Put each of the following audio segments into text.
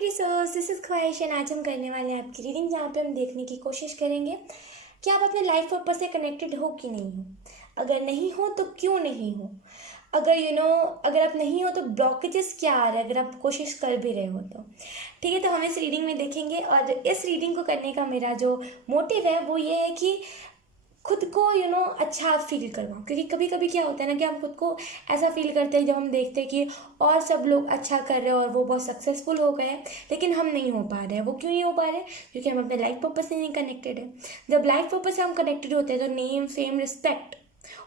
Resource, this is ख्वाहिश and आज हम करने वाले हैं आपकी रीडिंग, जहाँ पे हम देखने की कोशिश करेंगे कि आप अपने लाइफ पर्पस से कनेक्टेड हो कि नहीं हो। अगर नहीं हो तो क्यों नहीं हो। अगर अगर आप नहीं हो तो ब्लॉकेजेस क्या आ रहे हैं, अगर आप कोशिश कर भी रहे हो तो। ठीक है, तो हम इस रीडिंग में देखेंगे और इस रीडिंग को करने का मेरा जो मोटिव है वो ये है कि खुद को अच्छा फील करवाओ। क्योंकि कभी कभी क्या होता है ना कि हम खुद को ऐसा फील करते हैं जब हम देखते हैं कि और सब लोग अच्छा कर रहे हैं और वो बहुत सक्सेसफुल हो गए हैं, लेकिन हम नहीं हो पा रहे हैं। वो क्यों नहीं हो पा रहे हैं? क्योंकि हम अपने लाइफ पर्पस से नहीं कनेक्टेड है। जब लाइफ पर्पस से हम कनेक्टेड होते हैं तो नेम, फेम, रिस्पेक्ट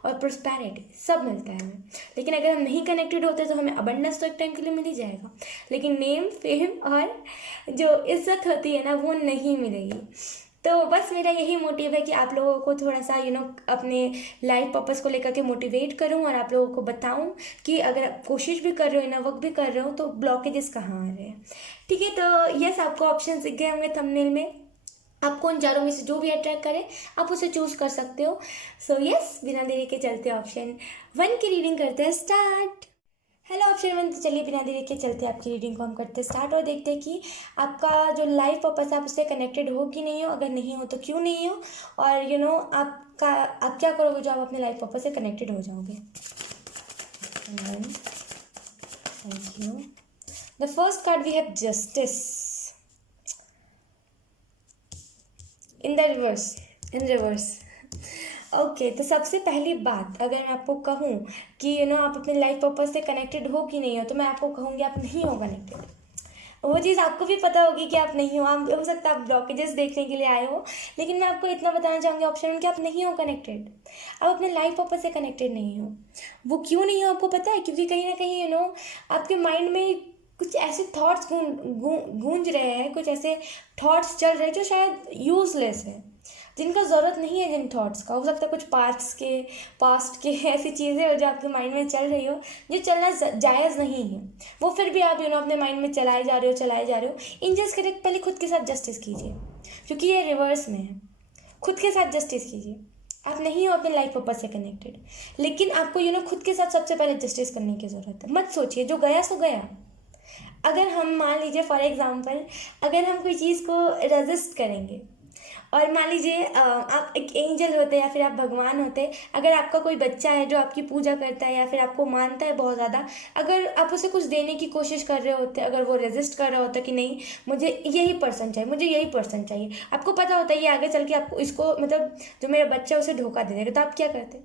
और प्रोस्पैरिटी सब मिलता है हमें। लेकिन अगर हम नहीं कनेक्टेड होते तो हमें अबंडेंस तो एक टाइम के लिए मिल ही जाएगा, लेकिन नेम, फेम और जो इज्जत होती है ना वो नहीं मिलेगी। तो बस मेरा यही मोटिव है कि आप लोगों को थोड़ा सा अपने लाइफ पर्पस को लेकर के मोटिवेट करूं और आप लोगों को बताऊं कि अगर आप कोशिश भी कर रहे हो, इनर वर्क भी कर रहे हो, तो ब्लॉकेजेस कहाँ आ रहे हैं। ठीक है, तो यस, आपको ऑप्शन दिख गए होंगे थंबनेल में। आपको उन चारों में से जो भी अट्रैक्ट करे आप उसे चूज कर सकते हो। सो यस, बिना देरी के चलते ऑप्शन 1 की रीडिंग करते हैं स्टार्ट। हेलो ऑप्शन 1, तो चलिए बिना देरी के चलते आपकी रीडिंग को हम करते स्टार्ट और देखते हैं कि आपका जो लाइफ पर्पस है आप उससे कनेक्टेड हो कि नहीं हो। अगर नहीं हो तो क्यों नहीं हो, और आप क्या करोगे जो आप अपने लाइफ पर्पस से कनेक्टेड हो जाओगे। Thank you. The first card we have justice in the reverse, in reverse. Okay, तो सबसे पहली बात अगर मैं आपको कहूँ कि आप अपने लाइफ पर्पस से कनेक्टेड हो कि नहीं हो, तो मैं आपको कहूँगी आप नहीं हो कनेक्टेड। वो चीज़ आपको भी पता होगी कि आप नहीं हो। आप हो सकता है आप ब्लॉकेजेस देखने के लिए आए हो, लेकिन मैं आपको इतना बताना चाहूँगी ऑप्शन कि आप नहीं हो कनेक्टेड। आप अपने लाइफ पर्पस से कनेक्टेड नहीं हो। वो क्यों नहीं हो आपको पता है? क्योंकि कहीं ना कहीं आपके माइंड में कुछ ऐसे थॉट्स गूंज रहे हैं, कुछ ऐसे थॉट्स चल रहे हैं जो शायद यूजलेस है, जिनका ज़रूरत नहीं है। जिन थॉट्स का हो सकता है कुछ पास्ट के ऐसी चीज़ें हो जो आपके माइंड में चल रही हो, जो चलना जायज़ नहीं है, वो फिर भी आप अपने माइंड में चलाए जा रहे हो। इन चीज़ के पहले खुद के साथ जस्टिस कीजिए, क्योंकि ये रिवर्स में है। खुद के साथ जस्टिस कीजिए। आप नहीं हो अपने लाइफ पर्पस से कनेक्टेड, लेकिन आपको खुद के साथ सबसे पहले जस्टिस करने की ज़रूरत है। मत सोचिए जो गया सो गया। अगर हम मान लीजिए फॉर एग्जांपल, अगर हम कोई चीज़ को रेजिस्ट करेंगे और मान लीजिए आप एक एंजल होते या फिर आप भगवान होते, अगर आपका कोई बच्चा है जो आपकी पूजा करता है या फिर आपको मानता है बहुत ज़्यादा, अगर आप उसे कुछ देने की कोशिश कर रहे होते, अगर वो रेजिस्ट कर रहा होता कि नहीं मुझे यही पर्सन चाहिए, मुझे यही पर्सन चाहिए, आपको पता होता है ये आगे चल के आपको इसको मतलब जो मेरा बच्चा है उसे धोखा दे देगा, तो आप क्या करते?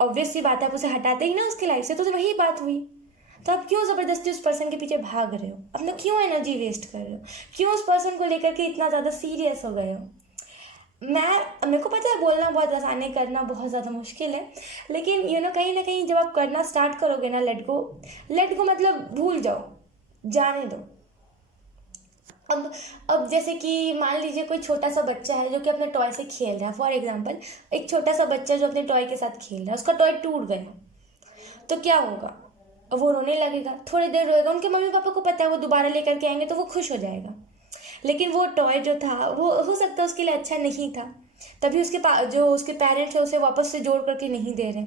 ऑब्वियस सी बात है, आप उसे हटाते ही ना उसकी लाइफ से। तो वही बात हुई। तो आप क्यों ज़बरदस्ती उस पर्सन के पीछे भाग रहे हो? अपना क्यों एनर्जी वेस्ट कर रहे हो? क्यों उस पर्सन को लेकर के इतना ज़्यादा सीरियस हो गए हो? मेरे को पता है बोलना बहुत आसान है, करना बहुत ज़्यादा मुश्किल है, लेकिन कहीं ना कहीं जब आप करना स्टार्ट करोगे ना, लेट गो मतलब भूल जाओ, जाने दो। अब जैसे कि मान लीजिए कोई छोटा सा बच्चा है जो कि अपने टॉय से खेल रहा है। फॉर एग्जांपल, एक छोटा सा बच्चा जो अपने टॉय के साथ खेल रहा है, उसका टॉय टूट गया, तो क्या होगा? वो रोने लगेगा, थोड़ी देर रोएगा, उनके मम्मी पापा को पता है वो दोबारा लेकर के आएंगे तो वो खुश हो जाएगा। लेकिन वो टॉय जो था वो हो सकता है उसके लिए अच्छा नहीं था, तभी उसके जो उसके पेरेंट्स है उसे वापस से जोड़ करके नहीं दे रहे,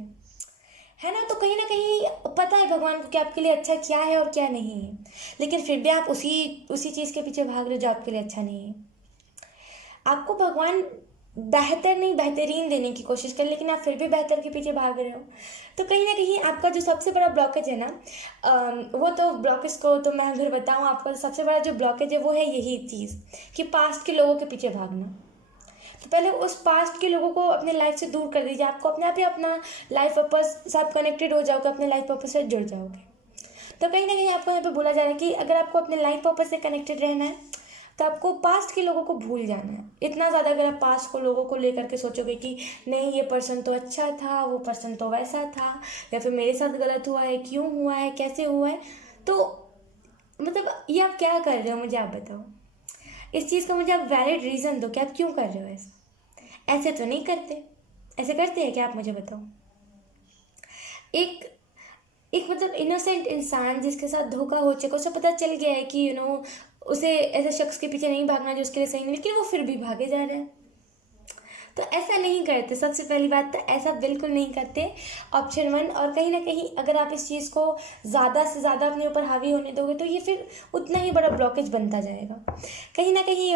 है ना। तो कहीं ना कहीं पता है भगवान को कि आपके लिए अच्छा क्या है और क्या नहीं है, लेकिन फिर भी आप उसी उसी चीज़ के पीछे भाग रहे हो जो आपके लिए अच्छा नहीं है। आपको भगवान बेहतर नहीं बेहतरीन देने की कोशिश कर, लेकिन आप फिर भी बेहतर के पीछे भाग रहे हो। तो कहीं ना कहीं आपका जो सबसे बड़ा ब्लॉकेज है ना, वो तो ब्लॉकेज को तो मैं अगर बताऊँ, आपका सबसे बड़ा जो ब्लॉकेज है वो है यही चीज़ कि पास्ट के लोगों के पीछे भागना। तो पहले उस पास्ट के लोगों को अपने लाइफ से दूर कर दीजिए। आपको अपने आप ही अपना लाइफ पर्पस से आप कनेक्टेड हो जाओगे, अपने लाइफ पर्पस से जुड़ जाओगे। तो कहीं ना कहीं आपको यहाँ पे बोला जा रहा है कि अगर आपको अपने लाइफ पर्पस से कनेक्टेड रहना है तो आपको पास्ट के लोगों को भूल जाना है। इतना ज़्यादा अगर आप पास्ट को लोगों को लेकर के सोचोगे कि नहीं ये पर्सन तो अच्छा था, वो पर्सन तो वैसा था, या फिर मेरे साथ गलत हुआ है, क्यों हुआ है, कैसे हुआ है, तो मतलब ये आप क्या कर रहे हो? मुझे आप बताओ। इस चीज़ का मुझे आप वैलिड रीज़न दो कि आप क्यों कर रहे हो ऐसा। ऐसे तो नहीं करते। ऐसे करते हैं क्या? आप मुझे बताओ। एक एक मतलब इनोसेंट इंसान जिसके साथ धोखा हो चुका, उसे पता चल गया है कि उसे ऐसे शख्स के पीछे नहीं भागना जो उसके लिए सही नहीं, लेकिन वो फिर भी भागे जा रहे हैं। तो ऐसा नहीं करते। सबसे पहली बात तो ऐसा बिल्कुल नहीं करते, ऑप्शन 1। और कहीं ना कहीं अगर आप इस चीज़ को ज़्यादा से ज़्यादा अपने ऊपर हावी होने दोगे तो ये फिर उतना ही बड़ा ब्लॉकेज बनता जाएगा। कहीं ना कहीं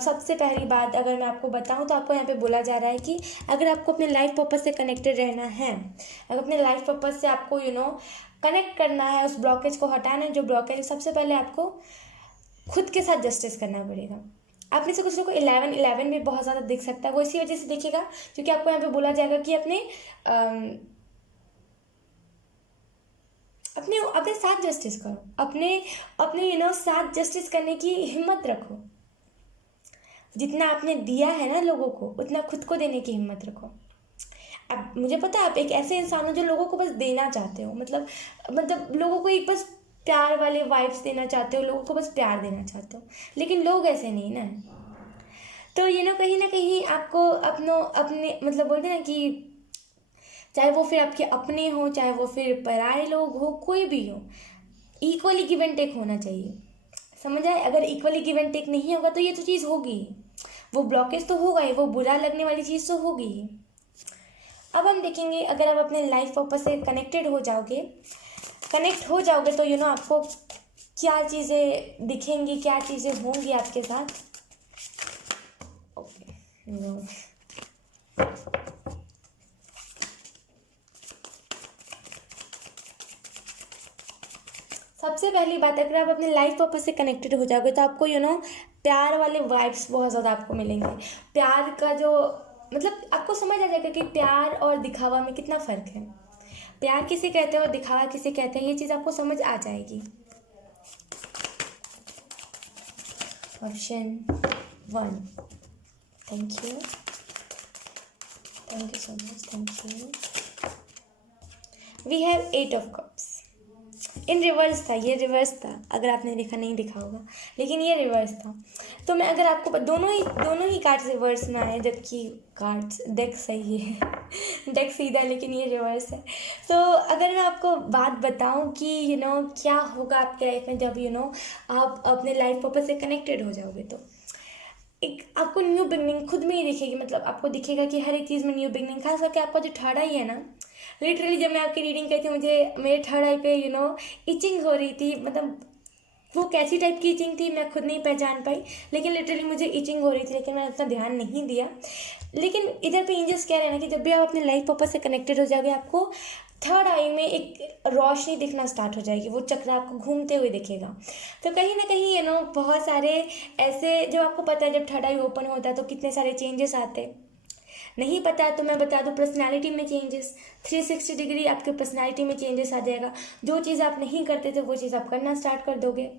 सबसे पहली बात अगर मैं आपको बताऊं तो आपको यहाँ पे बोला जा रहा है कि अगर आपको अपने लाइफ पर्पस से कनेक्टेड रहना है, अगर अपने लाइफ पर्पस से आपको कनेक्ट करना है, उस ब्लॉकेज को हटाना है जो ब्लॉकेज है, सबसे पहले आपको खुद के साथ जस्टिस करना पड़ेगा। आप में से कुछ लोगों को 11-11 भी बहुत ज़्यादा दिख सकता है, वो इसी वजह से दिखेगा क्योंकि आपको यहाँ पे बोला जाएगा कि अपने अपने अपने साथ जस्टिस करो, अपने अपने साथ जस्टिस करने की हिम्मत रखो। जितना आपने दिया है ना लोगों को, उतना खुद को देने की हिम्मत रखो। अब मुझे पता है आप एक ऐसे इंसान हो जो लोगों को बस देना चाहते हो, मतलब लोगों को एक बस प्यार वाले वाइब्स देना चाहते हो, लोगों को बस प्यार देना चाहते हो, लेकिन लोग ऐसे नहीं ना। तो कहीं ना कहीं आपको अपने मतलब बोलते हैं ना कि चाहे वो फिर आपके अपने हो, चाहे वो फिर पराए लोग हो, कोई भी हो, इक्वली गिव एंड टेक होना चाहिए। समझ आए? अगर इक्वली गिव एंड टेक नहीं होगा तो ये तो चीज़ होगी ही, वो ब्लॉकेज तो होगा ही, वो बुरा लगने वाली चीज़ तो होगी ही। अब हम देखेंगे अगर आप अपने लाइफ पर्पस से कनेक्ट हो जाओगे तो आपको क्या चीज़ें दिखेंगी, क्या चीज़ें होंगी आपके साथ। ओके, सबसे पहली बात, अगर आप अपने लाइफ पर्पस से कनेक्टेड हो जाओगे तो आपको प्यार वाले वाइब्स बहुत ज़्यादा आपको मिलेंगे। प्यार का जो मतलब आपको समझ आ जाएगा कि प्यार और दिखावा में कितना फ़र्क है, प्यार किसे कहते हैं और दिखावा किसे कहते हैं, ये चीज़ आपको समझ आ जाएगी। Option 1, thank you so much, thank you. We have 8 of cups, in reverse था, ये रिवर्स था, अगर आपने देखा नहीं दिखा होगा, लेकिन ये रिवर्स था। तो मैं अगर आपको दोनों ही कार्ड्स रिवर्स में आए, जबकि कार्ड्स डेक सही है डेक सीधा है लेकिन ये रिवर्स है। तो अगर मैं आपको बात बताऊं कि क्या होगा आपके लाइफ में जब आप अपने लाइफ पर्पस से कनेक्टेड हो जाओगे, तो एक आपको न्यू बिगनिंग खुद में ही दिखेगी। मतलब आपको दिखेगा कि हर एक चीज़ में न्यू बिगनिंग, खास करके आपका जो थर्ड आई है ना, लिटरली जब मैं आपकी रीडिंग करी थी मुझे मेरे थर्ड आई पे इचिंग हो रही थी। मतलब वो कैसी टाइप की इचिंग थी मैं खुद नहीं पहचान पाई, लेकिन लिटरली मुझे इचिंग हो रही थी, लेकिन मैंने उतना ध्यान नहीं दिया। लेकिन इधर पे एंजल्स कह रहे हैं ना कि जब भी आप अपने लाइफ पर्पस से कनेक्टेड हो जाओगे, आपको थर्ड आई में एक रोशनी दिखना स्टार्ट हो जाएगी, वो चक्र आपको घूमते हुए दिखेगा। तो कहीं ना कहीं बहुत सारे ऐसे, जब आपको पता है जब थर्ड आई ओपन होता है तो कितने सारे चेंजेस आते हैं। नहीं पता है तो मैं बता दूं, पर्सनालिटी में चेंजेस, 360 डिग्री आपके पर्सनालिटी में चेंजेस आ जाएगा। जो चीज़ आप नहीं करते थे वो चीज़ आप करना स्टार्ट कर दोगे।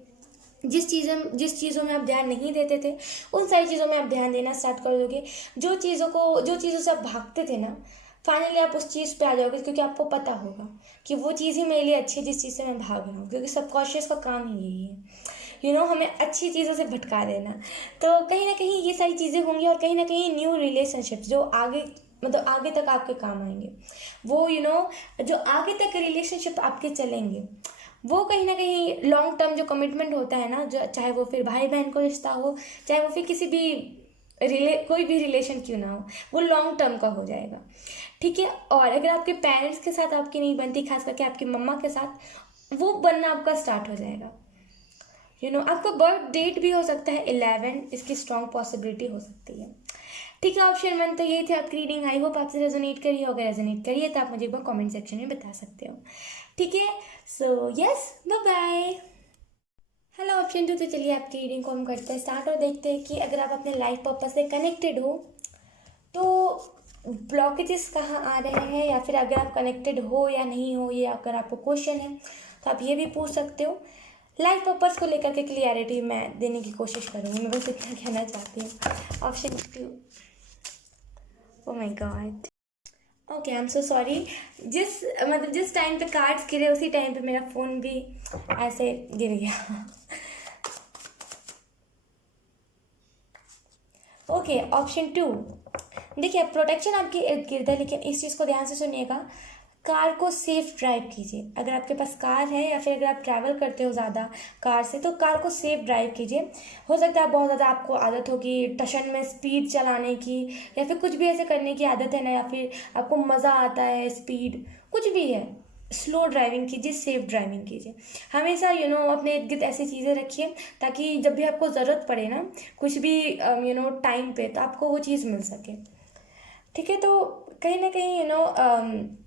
जिस चीज़ों में आप ध्यान नहीं देते थे उन सारी चीज़ों में आप ध्यान देना स्टार्ट कर दोगे। जो चीज़ों से आप भागते थे ना, फाइनली आप उस चीज़ पे आ जाओगे, क्योंकि आपको पता होगा कि वो चीज़ ही मेरे लिए अच्छी है जिस चीज़ से मैं भाग रहा हूँ, क्योंकि सबकॉन्शियस का काम ही यही है हमें अच्छी चीज़ों से भटका देना। तो कहीं ना कहीं ये सारी चीज़ें होंगी और कहीं ना कहीं न्यू रिलेशनशिप्स जो आगे तक आपके काम आएंगे, वो जो आगे तक रिलेशनशिप आपके चलेंगे, वो कहीं ना कहीं लॉन्ग टर्म जो कमिटमेंट होता है ना, जो चाहे वो फिर भाई बहन को रिश्ता हो, चाहे वो फिर किसी भी कोई भी रिलेशन क्यों ना हो, वो लॉन्ग टर्म का हो जाएगा। ठीक है। और अगर आपके पेरेंट्स के साथ आपकी नहीं बनती, खास करके आपकी मम्मा के साथ, वो बनना आपका स्टार्ट हो जाएगा। आपका बर्थ डेट भी हो सकता है 11, इसकी स्ट्रॉन्ग पॉसिबिलिटी हो सकती है। ठीक है, ऑप्शन 1 तो ये थे आपकी रीडिंग। आई होप आपसे रेजोनेट करी हो, अगर रेजोनेट करी है तो आप मुझे एक बार कमेंट सेक्शन में बता सकते हो। ठीक है, so yes, bye bye. Hello option 2, तो चलिए आपकी रीडिंग को हम करते हैं स्टार्ट और देखते हैं कि अगर आप अपने लाइफ पर्पस से कनेक्टेड हो तो ब्लॉकेजेस कहाँ आ रहे हैं, या फिर अगर आप कनेक्टेड हो या नहीं हो, ये अगर आपको क्वेश्चन है तो आप ये भी पूछ सकते हो। लाइफ पर्पस को लेकर के क्लियरिटी मैं देने की कोशिश करूँगी, मैं बस इतना कहना चाहती हूँ। Option 2, oh my God, okay, I am so sorry. जिस टाइम पे कार्ड्स गिरे उसी टाइम पे मेरा फ़ोन भी ऐसे गिर गया। ऑप्शन 2, देखिए प्रोटेक्शन आपके इर्द गिर्द है, लेकिन इस चीज़ को ध्यान से सुनिएगा कार को सेफ ड्राइव कीजिए। अगर आपके पास कार है या फिर अगर आप ट्रैवल करते हो ज़्यादा कार से, तो कार को सेफ ड्राइव कीजिए। हो सकता है बहुत ज़्यादा आपको आदत होगी टशन में स्पीड चलाने की, या फिर कुछ भी ऐसे करने की आदत है ना, या फिर आपको मज़ा आता है स्पीड, कुछ भी है, स्लो ड्राइविंग कीजिए, सेफ ड्राइविंग कीजिए। हमेशा अपने इर्द गिर्द ऐसी चीज़ें रखिए ताकि जब भी आपको ज़रूरत पड़े ना कुछ भी टाइम पे, तो आपको वो चीज़ मिल सके। ठीक है, तो कहीं ना कहीं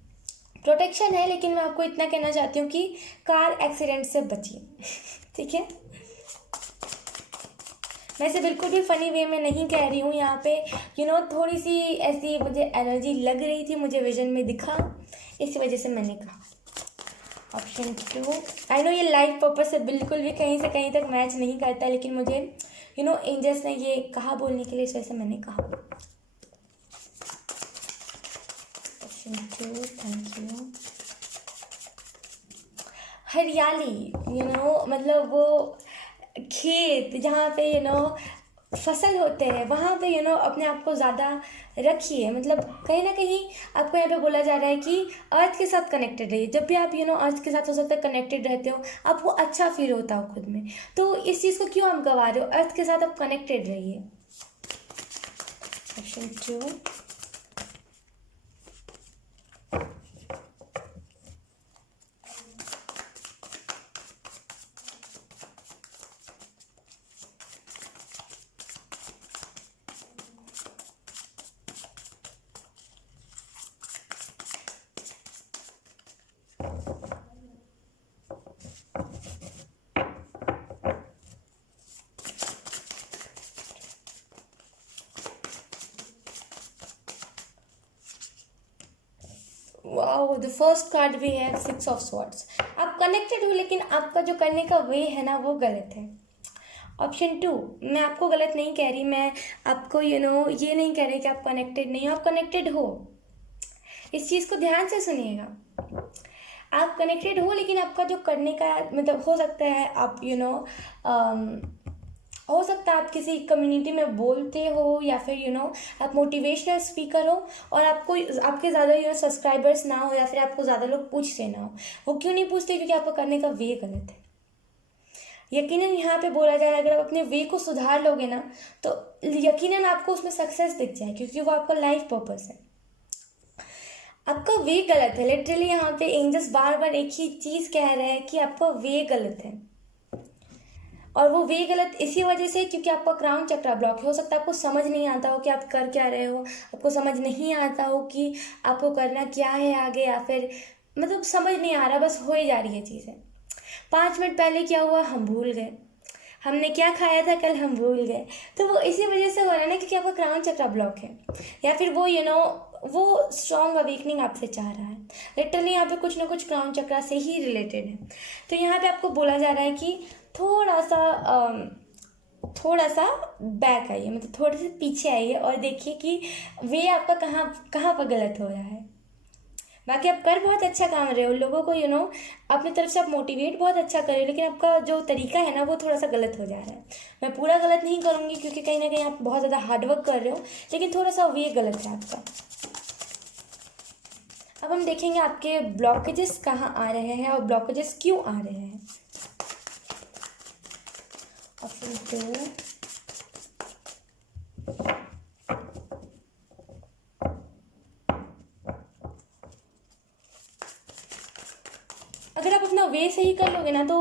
प्रोटेक्शन है, लेकिन मैं आपको इतना कहना चाहती हूँ कि कार एक्सीडेंट से बचिए। ठीक है, मैं इसे बिल्कुल भी फ़नी वे में नहीं कह रही हूँ यहाँ पे। थोड़ी सी ऐसी मुझे एनर्जी लग रही थी, मुझे विजन में दिखा, इसी वजह से मैंने कहा। ऑप्शन 2, आई नो ये लाइफ पर्पज से बिल्कुल भी कहीं से कहीं तक मैच नहीं करता, लेकिन मुझे एंजल्स ने ये कहा बोलने के लिए, इस वजह से मैंने कहा। Option 2, thank you. हरियाली, मतलब वो खेत जहाँ पे फसल होते हैं, वहाँ पे अपने आप को ज़्यादा रखिए। मतलब कहीं ना कहीं आपको यहाँ पे बोला जा रहा है कि अर्थ के साथ कनेक्टेड रहिए। जब भी आप अर्थ के साथ हो सकता है कनेक्टेड रहते हो, आपको अच्छा फील होता हो खुद में, तो इस चीज़ को क्यों हम गवा रहे हो? अर्थ के साथ आप कनेक्टेड रहिए। Option 2, wow, the first card we have 6 of swords. आप कनेक्टेड हो, लेकिन आपका जो करने का वे है ना, वो गलत है। ऑप्शन 2, मैं आपको गलत नहीं कह रही, मैं आपको ये नहीं कह रही कि आप कनेक्टेड नहीं हो, आप कनेक्टेड हो। इस चीज़ को ध्यान से सुनिएगा, आप कनेक्टेड हो, लेकिन आपका जो करने का मतलब हो सकता है आप हो सकता है आप किसी कम्युनिटी में बोलते हो, या फिर आप मोटिवेशनल स्पीकर हो, और आपको आपके ज़्यादा सब्सक्राइबर्स ना हो, या फिर आपको ज़्यादा लोग पूछते ना हो। वो क्यों नहीं पूछते? क्योंकि आपका करने का वे गलत है। यकीनन यहाँ पे बोला जाए, अगर आप अपने वे को सुधार लोगे ना, तो यकीनन आपको उसमें सक्सेस दिख जाए, क्योंकि वो आपका लाइफ पर्पस है। आपका वे गलत है। लिटरली यहाँ पे एंजल्स बार बार एक ही चीज़ कह रहे हैं कि आपका वे गलत है, और वो वे गलत इसी वजह से क्योंकि आपका क्राउन चक्रा ब्लॉक है। हो सकता है आपको समझ नहीं आता हो कि आप कर क्या रहे हो, आपको समझ नहीं आता हो कि आपको करना क्या है आगे, या फिर मतलब समझ नहीं आ रहा, बस हो ही जा रही है चीज़ें। 5 मिनट पहले क्या हुआ हम भूल गए, हमने क्या खाया था कल हम भूल गए। तो वो इसी वजह से हो रहा है ना, क्योंकि आपका क्राउन चक्रा ब्लॉक है, या फिर वो वो स्ट्रॉन्ग अवेकनिंग आपसे चाह रहा है। लिटरली यहाँ पे कुछ ना कुछ क्राउन चक्रा से ही रिलेटेड है। तो यहाँ पे आपको बोला जा रहा है कि थोड़ा सा बैक आइए, मतलब थोड़े से पीछे आइए, और देखिए कि वे आपका कहाँ कहाँ पर गलत हो रहा है। बाकी आप कर बहुत अच्छा काम रहे हो, लोगों को अपनी तरफ से आप मोटिवेट बहुत अच्छा कर रहे हो, लेकिन आपका जो तरीका है ना, वो थोड़ा सा गलत हो जा रहा है। मैं पूरा गलत नहीं करूँगी, क्योंकि कहीं ना कहीं आप बहुत ज़्यादा हार्डवर्क कर रहे हो, लेकिन थोड़ा सा वे गलत है आपका। अब हम देखेंगे आपके ब्लॉकेजेस कहाँ आ रहे हैं, और ब्लॉकेजेस क्यों आ रहे हैं। ऑप्शन 2, अगर आप अपना वे सही कर लोगे ना, तो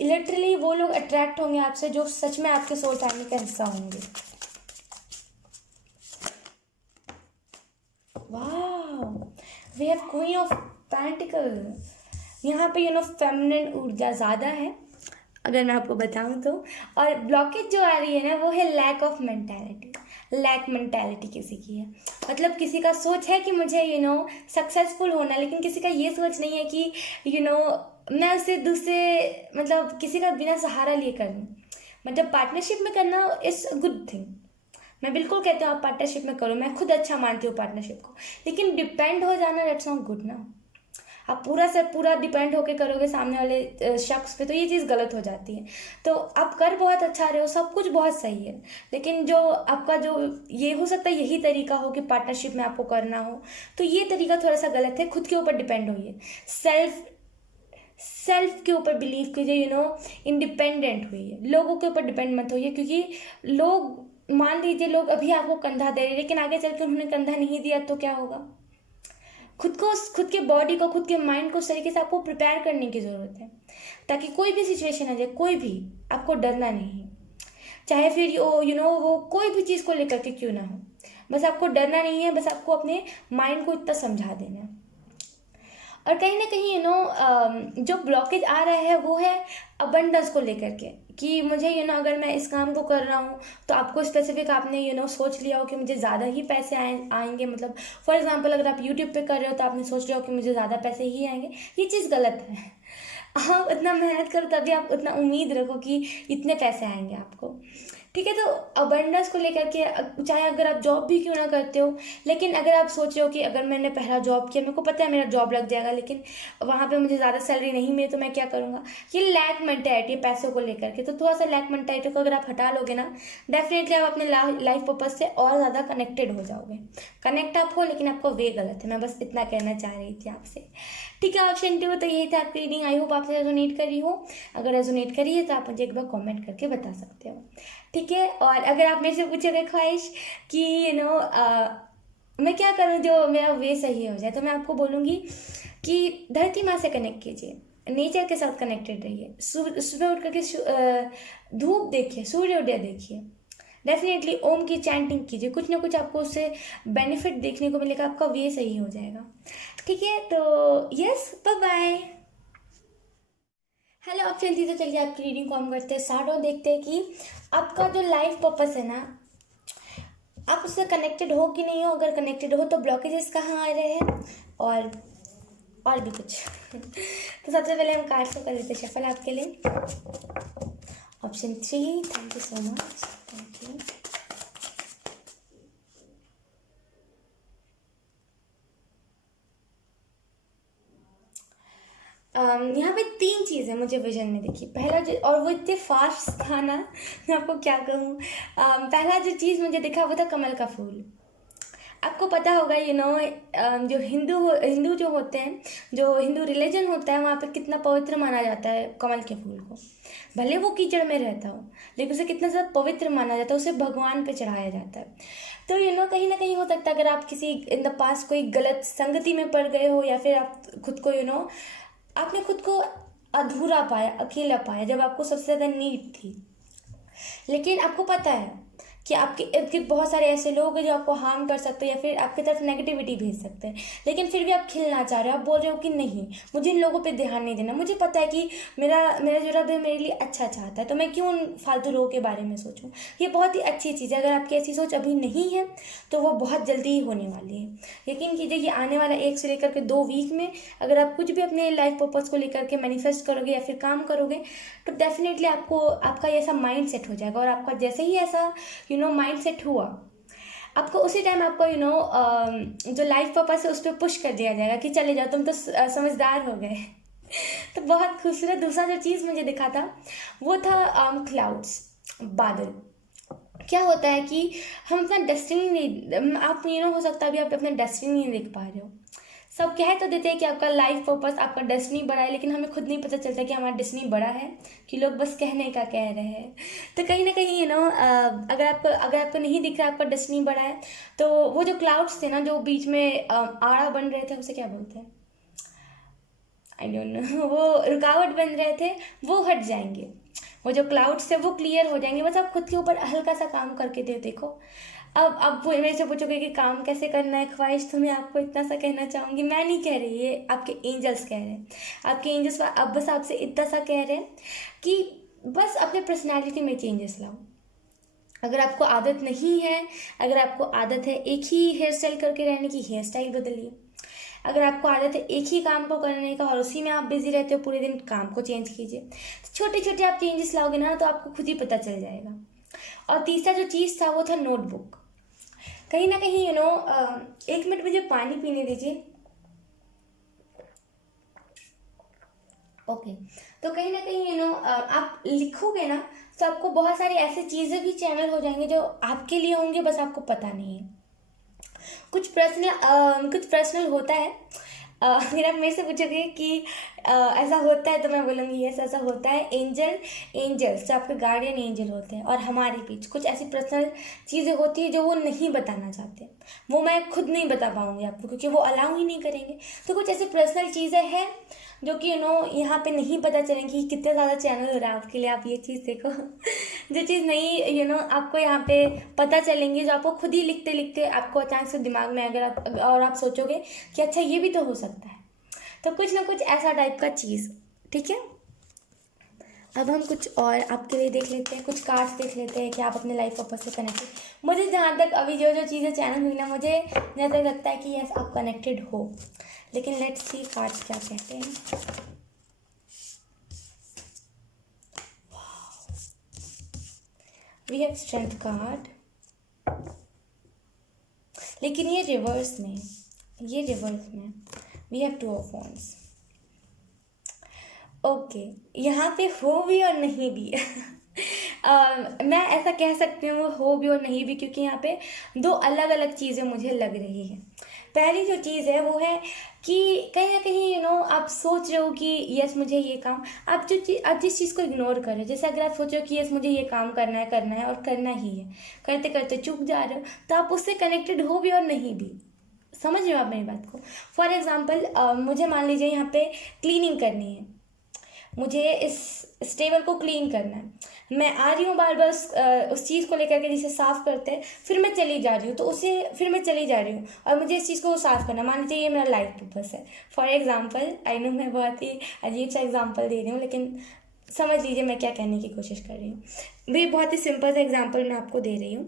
लिटरली वो लोग अट्रैक्ट होंगे आपसे जो सच में आपके सोल फैमिली का हिस्सा होंगे। वाह, we have queen of pentacle. यहाँ पे फेमिनिन ऊर्जा ज़्यादा है, अगर मैं आपको बताऊँ तो। और ब्लॉकेज जो आ रही है ना, वो है lack of mentality. Lack mentality किसी की है, मतलब किसी का सोच है कि मुझे सक्सेसफुल होना, लेकिन किसी का ये सोच नहीं है कि मैं उसे दूसरे मतलब किसी का बिना सहारा लिए करूँ। मतलब पार्टनरशिप में करना इज़ अ गुड थिंग, मैं बिल्कुल कहती हूँ आप पार्टनरशिप में करो, मैं खुद अच्छा मानती हूँ पार्टनरशिप को, लेकिन डिपेंड हो जाना दैट्स नॉट गुड ना। आप पूरा से पूरा डिपेंड होके करोगे सामने वाले शख्स पे, तो ये चीज़ गलत हो जाती है। तो आप कर बहुत अच्छा रहे हो, सब कुछ बहुत सही है, लेकिन जो आपका जो ये हो सकता है यही तरीका हो कि पार्टनरशिप में आपको करना हो, तो ये तरीका थोड़ा सा गलत है। खुद के ऊपर डिपेंड होइए, सेल्फ सेल्फ के ऊपर बिलीव कीजिए, इंडिपेंडेंट हुई लोगों के ऊपर डिपेंड मत होइए, क्योंकि लोग, मान लीजिए लोग अभी आपको कंधा दे रहे हैं, लेकिन आगे चल के उन्होंने कंधा नहीं दिया तो क्या होगा। खुद के बॉडी को, खुद के माइंड को उस तरीके से आपको प्रिपेयर करने की ज़रूरत है, ताकि कोई भी सिचुएशन आ जाए, कोई भी, आपको डरना नहीं है। चाहे फिर वो कोई भी चीज़ को लेकर के क्यों ना हो, बस आपको डरना नहीं है, बस आपको अपने माइंड को इतना समझा देना है। और कहीं ना कहीं जो ब्लॉकेज आ रहा है वो है अबंडेंस को लेकर के, कि मुझे अगर मैं इस काम को कर रहा हूँ, तो आपको स्पेसिफिक आपने सोच लिया हो कि मुझे ज़्यादा ही पैसे आएंगे। मतलब फॉर एग्जांपल अगर आप यूट्यूब पे कर रहे हो तो आपने सोच लिया हो कि मुझे ज़्यादा पैसे ही आएंगे। ये चीज़ गलत है। आप इतना मेहनत करो तभी आप उतना उम्मीद रखो कि इतने पैसे आएंगे आपको, ठीक है। तो अबंडेंस को लेकर के, चाहे अगर आप जॉब भी क्यों ना करते हो, लेकिन अगर आप सोच रहे हो कि अगर मैंने पहला जॉब किया, मेरे को पता है मेरा जॉब लग जाएगा, लेकिन वहाँ पे मुझे ज़्यादा सैलरी नहीं मिली तो मैं क्या करूँगा, ये लैक मेंटेलिटी पैसों को लेकर के। तो थोड़ा सा लैक मेंटेलिटी को अगर आप हटा लोगे ना, डेफिनेटली आप अपने लाइफ पर्पज से और ज़्यादा कनेक्टेड हो जाओगे। कनेक्ट आप हो, लेकिन आपको वे गलत है। मैं बस इतना कहना चाह रही थी आपसे, ठीक है। ऑप्शन 2 तो यही था आपकी रीडिंग। आई होप आपसे रेजोनेट करी हो। अगर रेजोनेट करी है तो आप मुझे एक बार कमेंट करके बता सकते हो, ठीक है। और अगर आप मेरे से पूछोगे ख्वाहिश कि मैं क्या करूँ जो मेरा वे सही हो जाए, तो मैं आपको बोलूँगी कि धरती माँ से कनेक्ट कीजिए, नेचर के साथ कनेक्टेड रहिए, सुबह उठ करके धूप देखिए, सूर्योदय देखिए, डेफिनेटली ओम की चैंटिंग कीजिए, कुछ ना कुछ आपको उससे बेनिफिट देखने को मिलेगा, आपका वे सही हो जाएगा, ठीक है। तो yes, bye bye. Hello option three, तो चलिए आपकी रीडिंग को हम करते हैं स्टार्ट और देखते हैं कि आपका जो लाइफ पर्पस है ना, आप उससे कनेक्टेड हो कि नहीं हो। अगर कनेक्टेड हो तो ब्लॉकेजेस कहाँ आ रहे हैं, और भी कुछ। तो सबसे पहले हम कार्ड्स को कर लेते हैं शफल आपके लिए। Option 3, thank you so much, thank you. यहाँ पे 3 चीज़ें मुझे विजन में दिखी। पहला जो, और वो इतने फास्ट था ना, मैं आपको क्या कहूँ। पहला जो चीज़ मुझे दिखा वो था कमल का फूल। आपको पता होगा जो हिंदू जो होते हैं, जो हिंदू रिलीजन होता है, वहाँ पे कितना पवित्र माना जाता है कमल के फूल को। भले वो कीचड़ में रहता हो, लेकिन उसे कितना ज़्यादा पवित्र माना जाता है, उसे भगवान पे चढ़ाया जाता है। तो कहीं ना कहीं हो सकता है अगर आप किसी इन द पास कोई गलत संगति में पड़ गए हो, या फिर आप खुद को आपने खुद को अधूरा पाया, अकेला पाया, जब आपको सबसे ज़्यादा नीड थी। लेकिन आपको पता है कि आपके इर्द गिर्द बहुत सारे ऐसे लोग हैं जो आपको हार्म कर सकते हैं, या फिर आपकी तरफ नेगेटिविटी भेज सकते हैं, लेकिन फिर भी आप खिलना चाह रहे हो। आप बोल रहे हो कि नहीं, मुझे इन लोगों पे ध्यान नहीं देना, मुझे पता है कि मेरा मेरा जो रब है मेरे लिए अच्छा चाहता है, तो मैं क्यों उन फालतू लोगों के बारे में सोचूं। ये बहुत ही अच्छी चीज़ है। अगर आपकी ऐसी सोच अभी नहीं है तो वो बहुत जल्दी ही होने वाली है। यकीन कीजिए कि आने वाला 1 से लेकर के 2 वीक में अगर आप कुछ भी अपने लाइफ पर्पज़ को लेकर के मैनिफेस्ट करोगे या फिर काम करोगे, तो डेफिनेटली आपको आपका ऐसा माइंड सेट हो जाएगा। और आपका जैसे ही ऐसा माइंड सेट हुआ, आपको उसी टाइम आपको जो लाइफ पर्पस है उस पर पुश कर दिया जाएगा कि चले जाओ, तुम तो समझदार हो गए। तो बहुत खूबसूरत दूसरा जो चीज़ मुझे दिखा था वो था क्लाउड्स, बादल। क्या होता है कि हम अपना डेस्टिनी नहीं, आप हो सकता है अभी आप अपना डेस्टिनी नहीं देख पा रहे हो। सब कह तो देते हैं कि आपका लाइफ पर्पस, आपका डेस्टिनी बड़ा है, लेकिन हमें खुद नहीं पता चलता कि हमारा डेस्टिनी बड़ा है, कि लोग बस कहने का कह रहे हैं। तो कहीं ना कहीं अगर आपको नहीं दिख रहा आपका डेस्टिनी बड़ा है, तो वो जो क्लाउड्स थे ना, जो बीच में आड़ा बन रहे थे, उसे क्या बोलते हैं, आई डोंट नो, वो रुकावट बन रहे थे, वो हट जाएंगे। वो जो क्लाउड्स थे वो क्लियर हो जाएंगे। बस आप खुद के ऊपर हल्का सा काम करके देखो। अब वो मेरे से पूछोगे कि काम कैसे करना है ख्वाहिश, तो मैं आपको इतना सा कहना चाहूँगी, मैं नहीं कह रही, ये आपके एंजल्स कह रहे हैं। आपके एंजल्स अब बस आपसे इतना सा कह रहे हैं कि बस अपने पर्सनैलिटी में चेंजेस लाओ। अगर आपको आदत नहीं है, अगर आपको आदत है एक ही हेयर स्टाइल करके रहने की, हेयर स्टाइल बदलिए। अगर आपको आदत है एक ही काम को करने का और उसी में आप बिजी रहते हो पूरे दिन, काम को चेंज कीजिए। छोटे छोटे आप चेंजेस लाओगे ना, तो आपको खुद ही पता चल जाएगा। और तीसरा जो चीज़ था वो था नोटबुक। कहीं ना कहीं 1 मिनट मुझे पानी पीने दीजिए। ओके। तो कहीं ना कहीं आप लिखोगे ना, तो आपको बहुत सारी ऐसी चीज़ें भी चैनल हो जाएंगे जो आपके लिए होंगे, बस आपको पता नहीं है। कुछ पर्सनल होता है। अगर आप मेरे से पूछोगे कि ऐसा होता है, तो मैं बोलूँगी यस, ऐसा होता है। एंजल्स जो आपके गार्डियन एंजल होते हैं और हमारे बीच कुछ ऐसी पर्सनल चीज़ें होती है जो वो नहीं बताना चाहते। वो मैं खुद नहीं बता पाऊँगी आपको, क्योंकि वो अलाउ ही नहीं करेंगे। तो कुछ ऐसी पर्सनल चीज़ें हैं जो कि यहाँ पे नहीं पता चलेंगी कि कितने ज़्यादा चैनल हो रहा है आपके लिए। आप ये चीज़ देखो। जो चीज़ नहीं आपको यहाँ पे पता चलेंगी, जो आपको खुद ही लिखते लिखते आपको अचानक से दिमाग में, अगर आप और आप सोचोगे कि अच्छा ये भी तो हो सकता है, तो कुछ ना कुछ ऐसा टाइप का चीज़। ठीक है, अब हम कुछ और आपके लिए देख लेते हैं, कुछ कार्ड्स देख लेते हैं कि आप अपने लाइफ पर्पस से कनेक्टेड। मुझे जहाँ तक अभी जो जो चीज़ें चैनल हुई ना, मुझे जहाँ तक लगता है कि यस आप कनेक्टेड हो। लेकिन लेट्स सी कार्ड्स क्या कहते हैं। वी हैव स्ट्रेंथ कार्ड, लेकिन ये रिवर्स में, we have two of wands. Okay, यहाँ पे हो भी और नहीं भी। मैं ऐसा कह सकती हूँ हो भी और नहीं भी, क्योंकि यहाँ पे दो अलग अलग चीज़ें मुझे लग रही है। पहली जो चीज़ है वो है कि कहीं ना कहीं आप सोच रहे हो कि यस मुझे ये काम, आप जिस चीज़ को इग्नोर कर रहे हो, जैसे अगर आप सोचो कि यस मुझे ये काम करना है और करना ही है, करते करते चूक जा रहे हो, तो आप उससे कनेक्टेड हो भी और नहीं भी। समझ रहे हो आप मेरी बात को? फॉर एग्जाम्पल, मुझे मान लीजिए यहाँ पे क्लीनिंग करनी है, मुझे इस टेबल को क्लीन करना है। मैं आ रही हूँ बार बार उस चीज़ को लेकर के, जिसे साफ़ करते हैं, फिर मैं चली जा रही हूँ, तो उसे फिर मैं चली जा रही हूँ और मुझे इस चीज़ को साफ़ करना। मान लीजिए ये मेरा लाइफ पर्पस है। फॉर एग्जांपल, आई नो मैं बहुत ही अजीब सा एग्जांपल दे रही हूँ, लेकिन समझ लीजिए मैं क्या कहने की कोशिश कर रही हूँ। भाई बहुत ही सिंपल सा एग्जाम्पल मैं आपको दे रही हूँ,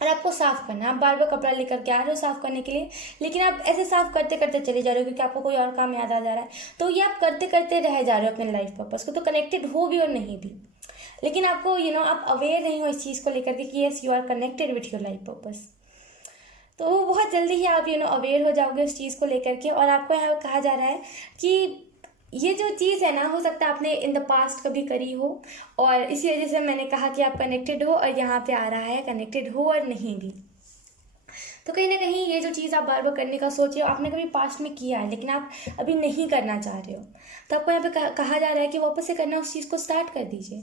और आपको साफ़ करना है। आप बार बार कपड़ा लेकर के आ रहे हो साफ़ करने के लिए, लेकिन आप ऐसे साफ़ करते करते चले जा रहे हो क्योंकि आपको कोई और काम याद आ जा रहा है। तो ये आप करते करते रह जा रहे हो अपने लाइफ पर्पस को, तो कनेक्टेड हो भी और नहीं भी। लेकिन आपको आप अवेयर नहीं हो इस चीज़ को लेकर के कि yes you are connected with your life purpose. तो वो बहुत जल्दी ही आप अवेयर हो जाओगे उस चीज़ को लेकर के। और आपको यहाँ कहा जा रहा है कि ये जो चीज़ है ना, हो सकता है आपने इन द पास्ट कभी करी हो, और इसी वजह से मैंने कहा कि आप कनेक्टेड हो, और यहाँ पे आ रहा है कनेक्टेड हो और नहीं भी। तो कहीं ना कहीं ये जो चीज़ आप बार बार करने का सोच रहे हो, आपने कभी पास्ट में किया है लेकिन आप अभी नहीं करना चाह रहे हो, तो आपको यहाँ पे कहा जा रहा है कि वापस से करना उस चीज़ को स्टार्ट कर दीजिए।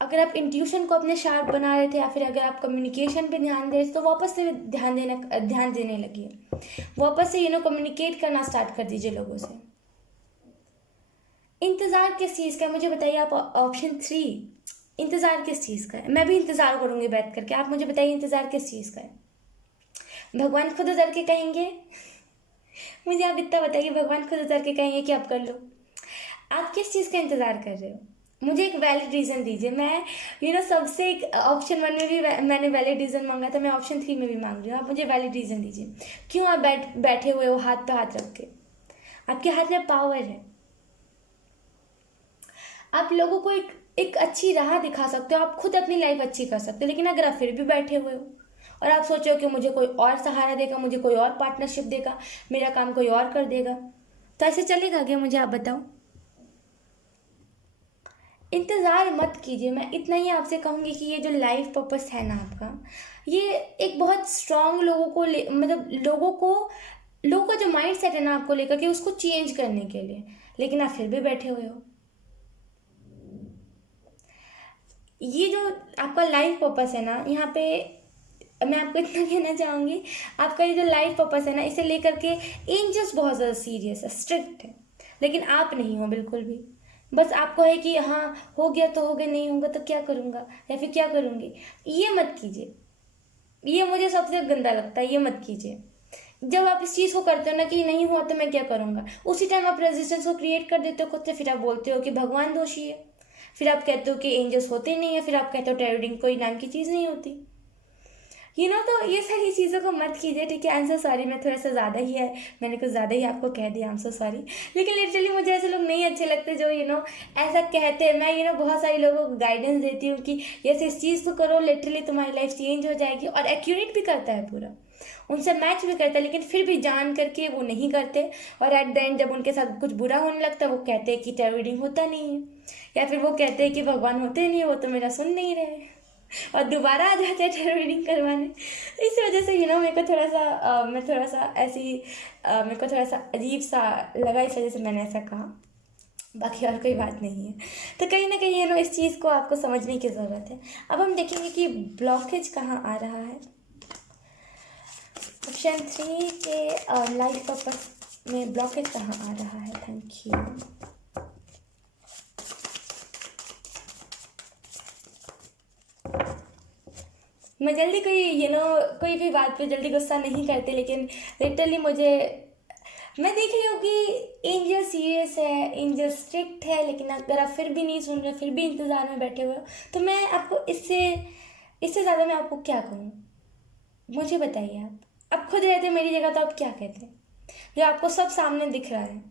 अगर आप इंट्यूशन को अपने शार्प बना रहे थे, या फिर अगर आप कम्युनिकेशन पे ध्यान दे रहे थे, तो वापस से ध्यान देने लगिए। वापस से कम्युनिकेट करना स्टार्ट कर दीजिए लोगों से। इंतज़ार किस चीज़ का है मुझे बताइए आप। ऑप्शन 3, इंतज़ार किस चीज़ का है? मैं भी इंतज़ार करूँगी बैठ करके, आप मुझे बताइए इंतज़ार किस चीज़ का है। भगवान खुद उतर के कहेंगे? मुझे आप इतना बताइए, भगवान खुद उतर के कहेंगे कि आप कर लो? आप किस चीज़ का इंतज़ार कर रहे हो? मुझे एक वैलिड रीज़न दीजिए। मैं सबसे एक ऑप्शन 1 में भी मैंने वैलिड रीज़न मांगा था, मैं ऑप्शन 3 में भी मांग रही हूँ। आप मुझे वैलिड रीज़न दीजिए, क्यों आप बैठे हुए हो हाथ पे हाथ रख के? आपके हाथ में पावर है, आप लोगों को एक अच्छी राह दिखा सकते हो, आप खुद अपनी लाइफ अच्छी कर सकते हो। लेकिन अगर आप फिर भी बैठे हुए हो और आप सोचो कि मुझे कोई और सहारा देगा, मुझे कोई और पार्टनरशिप देगा, मेरा काम कोई और कर देगा, तो ऐसे चलेगा क्या? मुझे आप बताओ। इंतज़ार मत कीजिए। मैं इतना ही आपसे कहूँगी कि ये जो लाइफ पर्पस है ना आपका, ये एक बहुत स्ट्रांग मतलब लोगों का जो माइंड सेट है ना आपको लेकर के, उसको चेंज करने के लिए, लेकिन आप फिर भी बैठे हुए हो। ये जो आपका लाइफ पर्पस है ना, यहाँ पे मैं आपको इतना कहना चाहूँगी, आपका ये जो लाइफ पर्पस है ना, इसे लेकर के एंजल्स बहुत ज़्यादा सीरियस है, स्ट्रिक्ट है, लेकिन आप नहीं हो बिल्कुल भी। बस आपको है कि हाँ हो गया तो हो गया, नहीं होगा तो क्या करूँगा या फिर क्या करूँगी। ये मत कीजिए, ये मुझे सबसे गंदा लगता है, ये मत कीजिए। जब आप इस चीज़ को करते हो ना कि नहीं हुआ तो मैं क्या करूँगा, उसी टाइम आप रेजिस्टेंस को क्रिएट कर देते हो खुद से। फिर आप बोलते हो कि भगवान दोषी है, फिर आप कहते हो कि एंजल्स होते नहीं है, फिर आप कहते हो टेररिंग कोई नाम की चीज़ नहीं होती। तो ये सारी चीज़ों को मत कीजिए, ठीक है? आई एम सो सॉरी, मैं थोड़ा सा ज़्यादा ही है, मैंने कुछ ज़्यादा ही आपको कह दिया, आई एम सो सॉरी। लेकिन लिटरली मुझे ऐसे लोग नहीं अच्छे लगते जो ऐसा कहते हैं। मैं बहुत सारे लोगों को गाइडेंस देती हूँ कि यस इस चीज़ को करो, लिटरली तुम्हारी लाइफ चेंज हो जाएगी, और एक्यूरेट भी करता है पूरा। उनसे मैच भी करता है, लेकिन फिर भी जान करके वो नहीं करते। और एट द एंड जब उनके साथ कुछ बुरा होने लगता है वो कहते हैं कि टैरो रीडिंग होता नहीं है, या फिर वो कहते हैं कि भगवान होते नहीं, वो तो मेरा सुन नहीं रहे, और दोबारा आ जाते हैं टैरो रीडिंग करवाने। इस वजह से मेरे को थोड़ा सा मैं थोड़ा सा ऐसी मेरे को थोड़ा सा अजीब सा लगा, इस वजह से मैंने ऐसा कहा, बाकी और कोई बात नहीं है। तो कहीं ना कहीं इस चीज़ को आपको समझने की ज़रूरत है। अब हम देखेंगे कि ब्लॉकेज कहाँ आ रहा है। ऑप्शन 3 के लाइफ पर्पस में ब्लॉकेज कहाँ आ रहा है। Thank you. मैं जल्दी कोई भी बात पे जल्दी गुस्सा नहीं करते, लेकिन लिटरली मैं देख रही हूँ कि एंजल सीरियस है, एंजल स्ट्रिक्ट है, लेकिन अगर आप फिर भी नहीं सुन रहे, फिर भी इंतज़ार में बैठे हुए हो, तो मैं आपको इससे ज़्यादा मैं आपको क्या कहूँ, मुझे बताइए। आप खुद रहते मेरी जगह तो आप क्या कहते, जो आपको सब सामने दिख रहा है।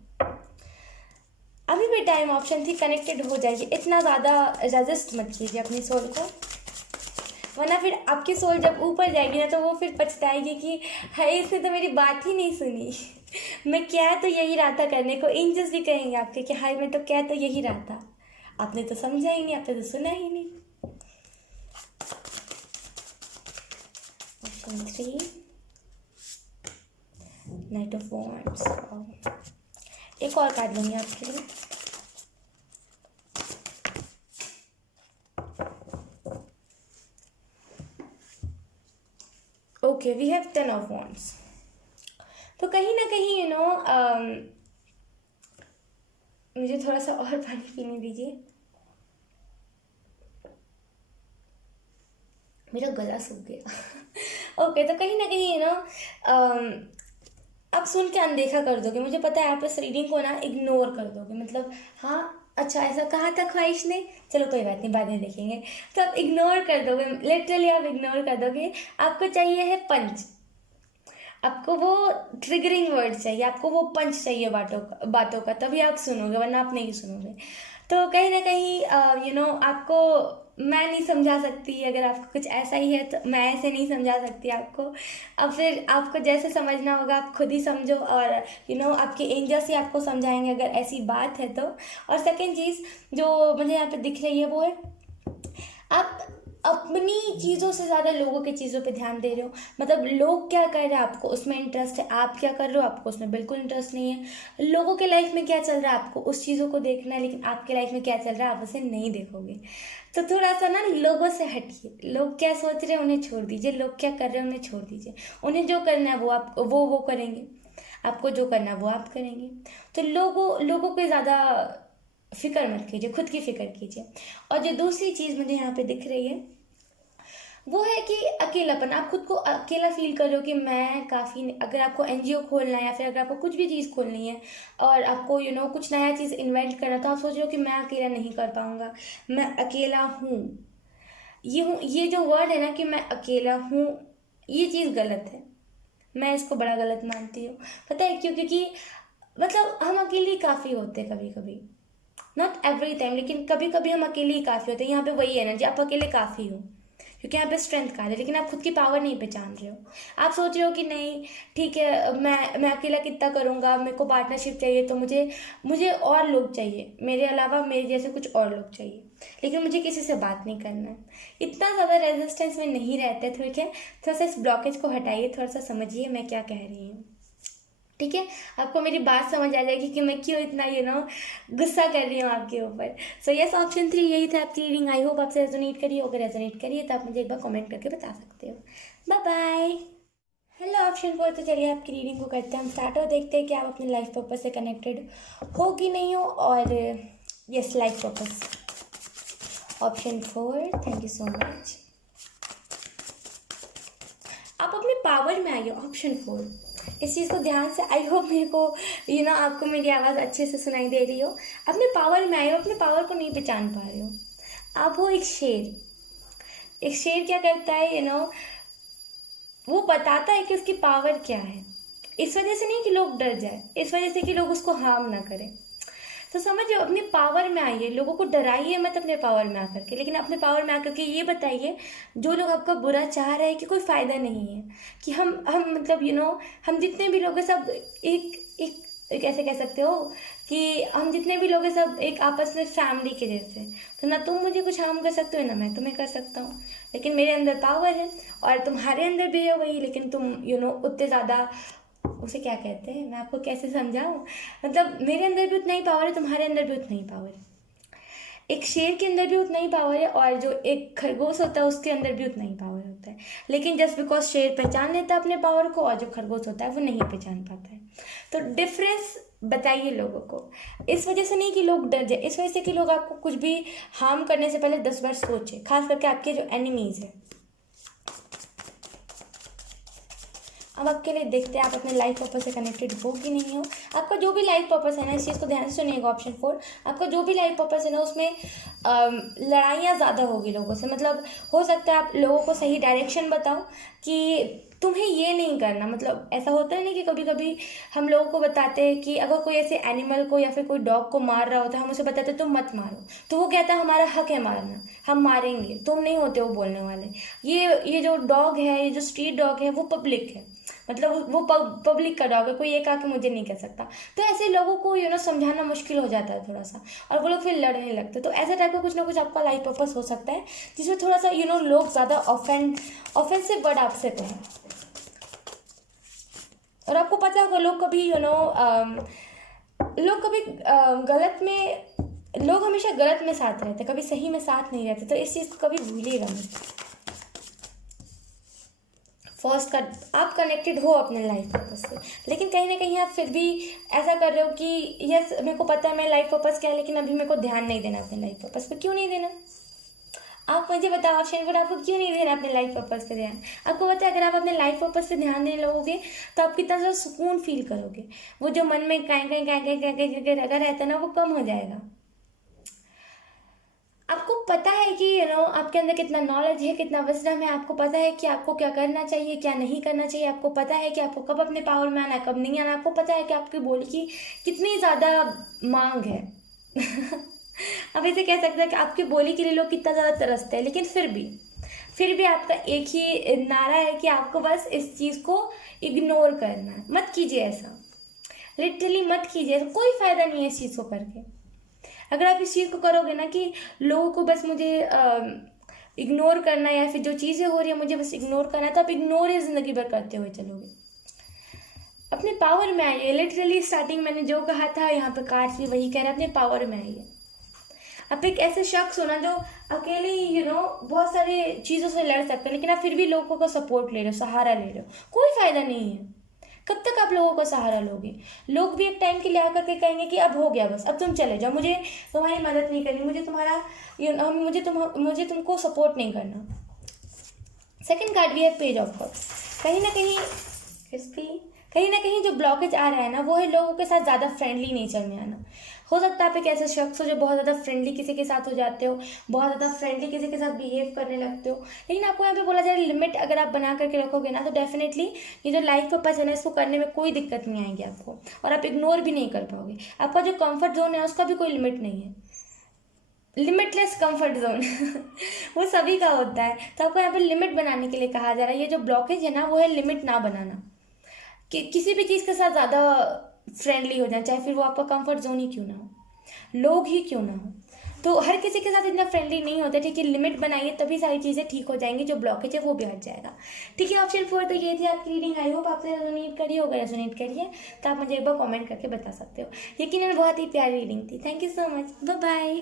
अभी भी टाइम, ऑप्शन 3 कनेक्टेड हो जाइए, इतना ज़्यादा रजिस्ट मत कीजिए अपनी सोल को, वरना फिर आपकी सोल जब ऊपर जाएगी ना तो वो फिर पछताएगी कि हाय इसने तो मेरी बात ही नहीं सुनी। मैं क्या तो यही रहा था करने को। एंजल्स भी कहेंगे आपके कि हाय मैं तो क्या तो यही रहा था, आपने तो समझा ही नहीं, आपने तो सुना ही नहीं। Option 3 knight of wands. एक और कार्ड लूँगी आपके लिए। Okay, we have 10 of wands. तो कहीं ना कहीं मुझे थोड़ा सा और पानी पीने दीजिए, मेरा गला सूख गया। ओके, तो कहीं ना कहीं आप सुन के अनदेखा कर दोगे, मुझे पता है आप इस रीडिंग को इग्नोर कर दोगे, मतलब हाँ अच्छा ऐसा कहा था ख्वाहिश ने, चलो कोई बात नहीं बाद में देखेंगे, तो आप इग्नोर कर दोगे, लिटरली आप इग्नोर कर दोगे। आपको चाहिए है पंच, आपको वो ट्रिगरिंग वर्ड चाहिए, आपको वो पंच चाहिए बातों का, तभी आप सुनोगे, वरना आप नहीं सुनोगे। तो कहीं ना कहीं आपको मैं नहीं समझा सकती, अगर आपको कुछ ऐसा ही है तो मैं ऐसे नहीं समझा सकती आपको। अब फिर आपको जैसे समझना होगा आप खुद ही समझो, और आपके एंजल्स ही आपको समझाएंगे अगर ऐसी बात है तो। और सेकेंड चीज़ जो मुझे यहाँ पे दिख रही है वो है, आप अपनी चीज़ों से ज़्यादा लोगों की चीज़ों पे ध्यान दे रहे हो, मतलब लोग क्या कर रहे हैं आपको उसमें इंटरेस्ट है, आप क्या कर रहे हो आपको उसमें बिल्कुल इंटरेस्ट नहीं है। लोगों के लाइफ में क्या चल रहा है आपको उस चीज़ों को देखना है, लेकिन आपके लाइफ में क्या चल रहा है आप उसे नहीं देखोगे। तो थोड़ा सा लोगों से हटिए, लोग क्या सोच रहे हैं उन्हें छोड़ दीजिए, लोग क्या कर रहे हैं उन्हें छोड़ दीजिए, उन्हें जो करना है वो आप वो करेंगे, आपको जो करना है वो आप करेंगे। तो लोगों को ज़्यादा फिक्र मत कीजिए, खुद की फिक्र कीजिए। और जो दूसरी चीज़ मुझे यहाँ पे दिख रही है वो है कि अकेलापन, आप खुद को अकेला फील कर रहे हो कि मैं काफ़ी, अगर आपको एनजीओ खोलना है या फिर अगर आपको कुछ भी चीज़ खोलनी है और आपको कुछ नया चीज़ इन्वेंट करना, तो आप सोच रहे हो कि मैं अकेला नहीं कर पाऊँगा, मैं अकेला हूँ। ये जो वर्ड है ना कि मैं अकेला हूँ, ये चीज़ गलत है, मैं इसको बड़ा गलत मानती हूँ। पता है क्यों? क्योंकि मतलब हम अकेले ही काफ़ी होते हैं कभी कभी, नॉट एवरी टाइम, लेकिन कभी कभी हम अकेले ही काफ़ी होते हैं। यहाँ पे वही एनर्जी, आप अकेले काफ़ी हो, क्योंकि यहाँ पे स्ट्रेंथ का है, लेकिन आप खुद की पावर नहीं पहचान रहे हो। आप सोच रहे हो कि नहीं ठीक है, मैं अकेला कितना करूँगा, मेरे को पार्टनरशिप चाहिए, तो मुझे और लोग चाहिए, मेरे अलावा मेरे जैसे कुछ और लोग चाहिए, लेकिन मुझे किसी से बात नहीं करना है। इतना ज़्यादा रेजिस्टेंस में नहीं रहते, ठीक है? थोड़ा सा इस ब्लॉकेज को हटाइए, थोड़ा सा समझिए मैं क्या कह रही हूँ, ठीक है? आपको मेरी बात समझ आ जाएगी कि मैं क्यों इतना गुस्सा कर रही हूँ आपके ऊपर। सो यस, ऑप्शन 3 यही था आपकी रीडिंग। आई होप आपसे रेजोनेट करिए, अगर रेजोनेट करिए तो आप मुझे एक बार कमेंट करके बता सकते हो। Bye bye. हेलो ऑप्शन 4, तो चलिए आपकी रीडिंग को करते हैं हम स्टार्ट, और देखते हैं कि आप अपने लाइफ पर्पस से कनेक्टेड हो कि नहीं हो। और yes, life purpose option 4, thank you so much. आप अपने पावर में आइए, ऑप्शन 4, इस चीज़ को ध्यान से, आई होप मेरे को आपको मेरी आवाज़ अच्छे से सुनाई दे रही हो। अपने पावर में आए हो, अपने पावर को नहीं पहचान पा रहे हो। आप हो एक शेर। एक शेर क्या करता है वो बताता है कि उसकी पावर क्या है, इस वजह से नहीं कि लोग डर जाए, इस वजह से कि लोग उसको हार्म ना करें। तो समझिए, अपनी पावर में आइए, लोगों को डराइए मत अपने पावर में आकर के, लेकिन अपने पावर में आकर के ये बताइए जो लोग आपका बुरा चाह रहे हैं कि कोई फ़ायदा नहीं है, कि हम मतलब हम जितने भी लोग हैं सब एक ऐसे कह सकते हो कि हम जितने भी लोग हैं सब एक आपस में फैमिली के जैसे। तो ना तुम मुझे कुछ हार्म कर सकते हो, ना मैं तुम्हें कर सकता हूँ, लेकिन मेरे अंदर पावर है और तुम्हारे अंदर भी है वही, लेकिन तुम उतने ज़्यादा, उसे क्या कहते हैं, मैं आपको कैसे समझाऊँ, मतलब मेरे अंदर भी उतना ही पावर है, तुम्हारे अंदर भी उतना ही पावर है। एक शेर के अंदर भी उतना ही पावर है और जो एक खरगोश होता है उसके अंदर भी उतना ही पावर होता है, लेकिन जस्ट बिकॉज शेर पहचान लेता है अपने पावर को और जो खरगोश होता है वो नहीं पहचान पाता है। तो डिफरेंस बताइए लोगों को, इस वजह से नहीं कि लोग डर जाए, इस वजह से कि लोग आपको कुछ भी हार्म करने से पहले 10 बार सोचें, खास करके आपके जो एनिमीज़ हैं। अब आपके लिए देखते हैं आप अपने लाइफ पर्पस से कनेक्टेड हो कि नहीं हो। आपका जो भी लाइफ पर्पस है ना, इस चीज़ को ध्यान से सुनिएगा, ऑप्शन 4, आपका जो भी लाइफ पर्पस है ना उसमें लड़ाइयाँ ज़्यादा होगी लोगों से, मतलब हो सकता है आप लोगों को सही डायरेक्शन बताओ कि तुम्हें ये नहीं करना, मतलब ऐसा होता है ना कि कभी कभी हम लोगों को बताते हैं कि अगर कोई ऐसे एनिमल को या फिर कोई डॉग को मार रहा होता है, हम उसे बताते हैं तुम मत मारो, तो वो कहता है हमारा हक है मारना, हम मारेंगे, तुम नहीं होते वो बोलने वाले। ये जो डॉग है, ये जो स्ट्रीट डॉग है वो पब्लिक है, मतलब वो पब्लिक का डॉग है, कोई एक आके मुझे नहीं कह सकता। तो ऐसे लोगों को समझाना मुश्किल हो जाता है थोड़ा सा, और वो लोग फिर लड़ने लगते। तो ऐसे टाइप का कुछ ना कुछ आपका लाइफ पर्पस हो सकता है जिसमें थोड़ा सा लोग ज़्यादा ऑफेंसिव वर्ड आपसे कहें, और आपको पता होगा लोग कभी लोग कभी गलत में, लोग हमेशा गलत में साथ रहते, कभी सही में साथ नहीं रहते। तो इस चीज़ को कभी भूलिएगा मत। फर्स्ट का आप कनेक्टेड हो अपने लाइफ पर्पस से, लेकिन कहीं ना कहीं आप फिर भी ऐसा कर रहे हो कि यस मेरे को पता है मेरा लाइफ पर्पस क्या है, लेकिन अभी मेरे को ध्यान नहीं देना अपने लाइफ पर्पस पे। क्यों नहीं देना? आप मुझे बताओ ऑप्शन पर, आपको क्यों नहीं देना अपने लाइफ पर्पस पे ध्यान? आपको पता है अगर आप अपने लाइफ पर्पस पे ध्यान देने लगोगे तो आप कितना ज़्यादा सुकून फील करोगे, वो जो मन में कहीं कहीं कहीं कहीं कहीं कहीं लगा रहता है ना वो कम हो जाएगा। आपको पता है कि आपके अंदर कितना नॉलेज है, कितना विजडम है, आपको पता है कि आपको क्या करना चाहिए, क्या नहीं करना चाहिए, आपको पता है कि आपको कब अपने पावर में आना है, कब नहीं आना, आपको पता है कि आपकी बोली की कितनी ज़्यादा मांग है। अब ऐसे कह सकते हैं कि आपकी बोली के लिए लोग कितना ज़्यादा तरसते हैं, लेकिन फिर भी आपका एक ही नारा है कि आपको बस इस चीज़ को इग्नोर करना है। मत कीजिए ऐसा, लिटरली मत कीजिए ऐसा, कोई फ़ायदा नहीं है इस चीज़ को करके। अगर आप इस चीज़ को करोगे ना कि लोगों को बस मुझे इग्नोर करना है या फिर जो चीज़ें हो रही है मुझे बस इग्नोर करना है, तो आप इग्नोर ही ज़िंदगी भर करते हुए चलोगे। अपने पावर में आइए, लिटरली स्टार्टिंग मैंने जो कहा था यहाँ पे कार्ड भी वही कह रहा है, अपने पावर में आइए। आप एक ऐसे शख्स हो ना जो अकेले ही बहुत सारी चीज़ों से लड़ सकते हो, लेकिन आप फिर भी लोगों को सपोर्ट ले रहे हो, सहारा ले रहे हो, कोई फ़ायदा नहीं है। कब तक आप लोगों को सहारा लोगे? लोग भी एक टाइम के लिए आकर के कहेंगे कि अब हो गया, बस अब तुम चले जाओ, मुझे तुम्हारी मदद नहीं करनी, मुझे तुम्हारा मुझे तुमको सपोर्ट नहीं करना। सेकंड कार्ड भी है पेज ऑफ कप्स। कहीं ना कहीं जो ब्लॉकेज आ रहा है ना वो है लोगों के साथ ज़्यादा फ्रेंडली नेचर में आना। हो सकता है आप एक ऐसे शख्स हो जो बहुत ज़्यादा फ्रेंडली किसी के साथ हो जाते हो, बहुत ज़्यादा फ्रेंडली किसी के साथ बिहेव करने लगते हो, लेकिन आपको यहाँ पे बोला जाए लिमिट अगर आप बना करके रखोगे ना तो डेफिनेटली ये जो लाइफ पर्पस है ना इसको करने में कोई दिक्कत नहीं आएगी आपको, और आप इग्नोर भी नहीं कर पाओगे। आपका जो कंफर्ट जोन है उसका भी कोई लिमिट नहीं है, लिमिटलेस कंफर्ट जोन वो सभी का होता है। तो आपको यहाँ पे लिमिट बनाने के लिए कहा जा रहा है, ये जो ब्लॉकेज है ना वो है लिमिट ना बनाना, कि किसी भी चीज़ के साथ ज़्यादा फ्रेंडली हो जाए, चाहे फिर वो आपका कंफर्ट जोन ही क्यों ना हो, लोग ही क्यों ना हो। तो हर किसी के साथ इतना फ्रेंडली नहीं होता, ठीक है? लिमिट बनाइए तभी सारी चीज़ें ठीक हो जाएंगी, जो ब्लॉकेज है वो भी हट जाएगा। ठीक है, ऑप्शन 4 तो ये थी आपकी रीडिंग। आई होप आपसे रेजोनेट करी होगा, रेजोनेट करिए तो आप मुझे एक बार कमेंट करके बता सकते हो। यकीनन बहुत ही प्यारी रीडिंग थी। Thank you so much, bye bye.